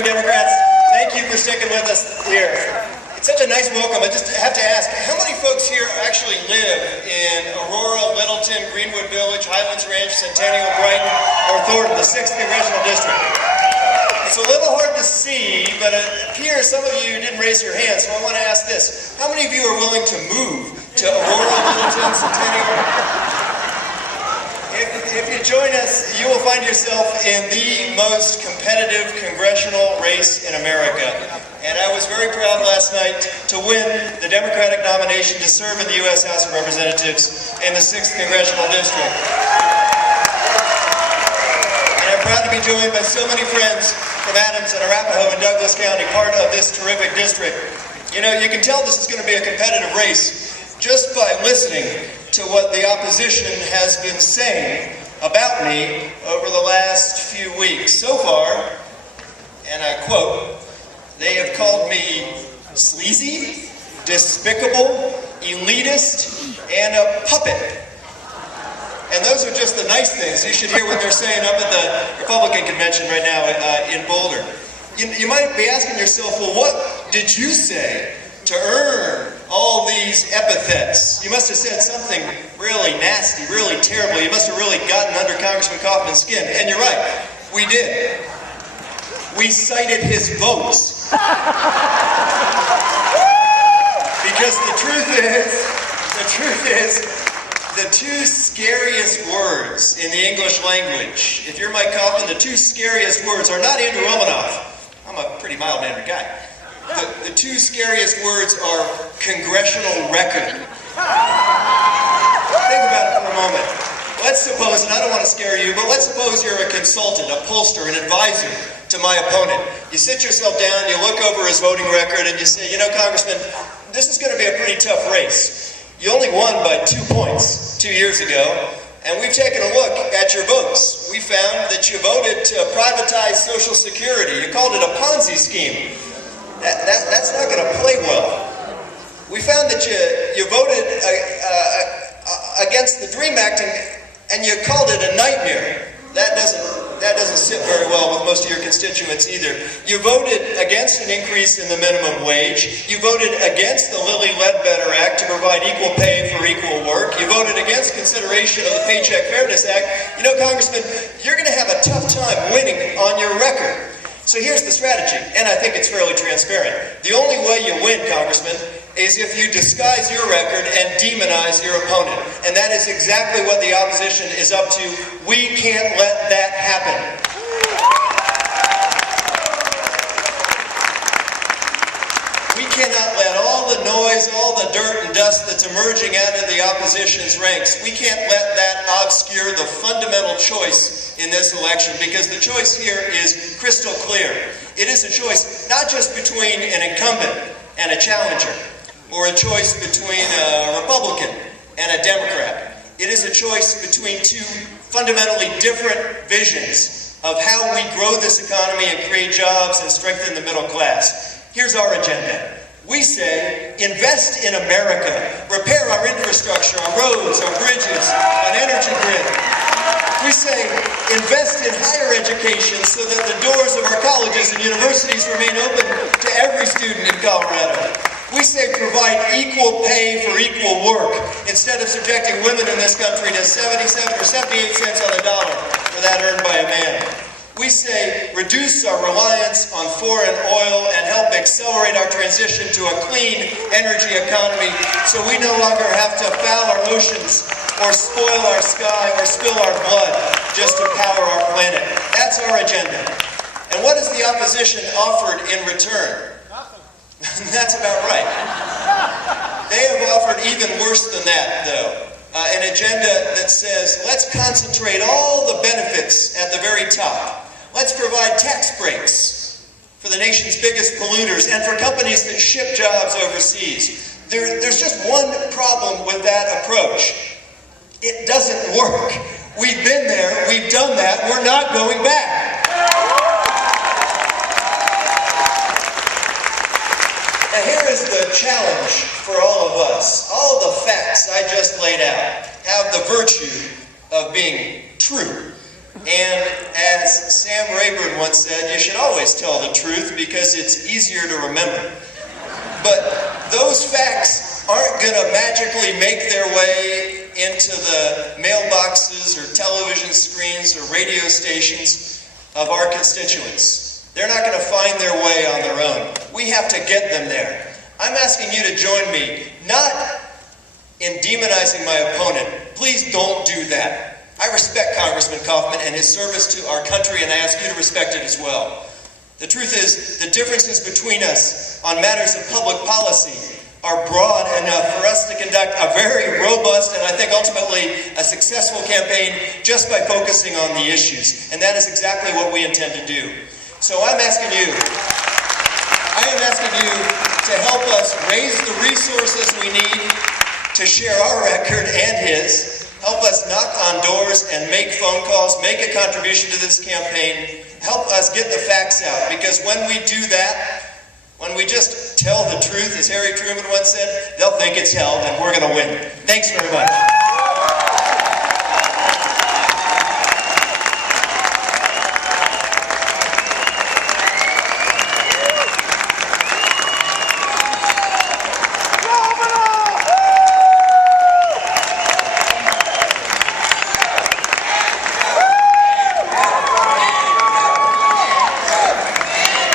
morning, Democrats. Thank you for sticking with us here. It's such a nice welcome. I just have to ask, how many folks here actually live in Aurora, Littleton, Greenwood Village, Highlands Ranch, Centennial, Brighton, or Thornton, the 6th Congressional District? It's a little hard to see, but it appears some of you didn't raise your hand, so I want to ask this. How many of you are willing to move to Aurora, Littleton, Centennial? If you join us, you will find yourself in the most competitive congressional race in America. And I was very proud last night to win the Democratic nomination to serve in the U.S. House of Representatives in the 6th Congressional District. And I'm proud to be joined by so many friends from Adams and Arapahoe and Douglas County, part of this terrific district. You know, you can tell this is going to be a competitive race just by listening to what the opposition has been saying about me over the last few weeks. So far, and I quote, they have called me sleazy, despicable, elitist, and a puppet. And those are just the nice things. You should hear what they're saying up at the Republican convention right now in Boulder. You might be asking yourself, well, what did you say to earn all these epithets? You must have said something really nasty, really terrible. You must have really gotten under Congressman Kaufman's skin. And you're right, we did. We cited his votes. Because the truth is, the two scariest words in the English language, if you're Mike Kaufman, the two scariest words are not Andrew Romanoff. I'm a pretty mild-mannered guy. The two scariest words are congressional record. Think about it for a moment. Let's suppose, and I don't want to scare you, but let's suppose you're a consultant, a pollster, an advisor to my opponent. You sit yourself down, you look over his voting record, and you say, you know, Congressman, this is going to be a pretty tough race. You only won by 2 points 2 years ago, and we've taken a look at your votes. We found that you voted to privatize Social Security. You called it a Ponzi scheme. That's not going to play well. We found that you voted against the DREAM Act and you called it a nightmare. That doesn't sit very well with most of your constituents either. You voted against an increase in the minimum wage. You voted against the Lilly Ledbetter Act to provide equal pay for equal work. You voted against consideration of the Paycheck Fairness Act. You know, Congressman, you're going to have a tough time winning on your record. So here's the strategy, and I think it's fairly transparent. The only way you win, Congressman, is if you disguise your record and demonize your opponent. And that is exactly what the opposition is up to. We can't let that happen. We cannot let all the noise, all the dirt and dust that's emerging out of the opposition's ranks, we can't let that obscure the fundamental choice in this election, because the choice here is crystal clear. It is a choice not just between an incumbent and a challenger, or a choice between a Republican and a Democrat. It is a choice between two fundamentally different visions of how we grow this economy and create jobs and strengthen the middle class. Here's our agenda. We say, invest in America. Repair our infrastructure, our roads, our bridges, an energy grid. We say, invest in higher education so that the doors of our colleges and universities remain open to every student in Colorado. We say provide equal pay for equal work instead of subjecting women in this country to 77 or 78 cents on the dollar for that earned by a man. We say reduce our reliance on foreign oil and help accelerate our transition to a clean energy economy so we no longer have to foul our oceans or spoil our sky or spill our blood just to power our planet. That's our agenda. And what has the opposition offered in return? That's about right. They have offered even worse than that, though. An agenda that says, let's concentrate all the benefits at the very top. Let's provide tax breaks for the nation's biggest polluters and for companies that ship jobs overseas. There's just one problem with that approach. It doesn't work. We've been there, we've done that, we're not going back. Now here is the challenge for all of us. All the facts I just laid out have the virtue of being true. And as Sam Rayburn once said, you should always tell the truth because it's easier to remember. But those facts aren't going to magically make their way into the mailboxes or television screens or radio stations of our constituents. They're not going to find their way on their own. We have to get them there. I'm asking you to join me, not in demonizing my opponent. Please don't do that. I respect Congressman Kaufman and his service to our country, and I ask you to respect it as well. The truth is, the differences between us on matters of public policy are broad enough for us to conduct a very robust and I think ultimately a successful campaign just by focusing on the issues. And that is exactly what we intend to do. So I am asking you to help us raise the resources we need to share our record and his. Help us knock on doors and make phone calls, make a contribution to this campaign. Help us get the facts out, because when we do that, when we just tell the truth, as Harry Truman once said, they'll think it's hell and we're going to win. Thanks very much.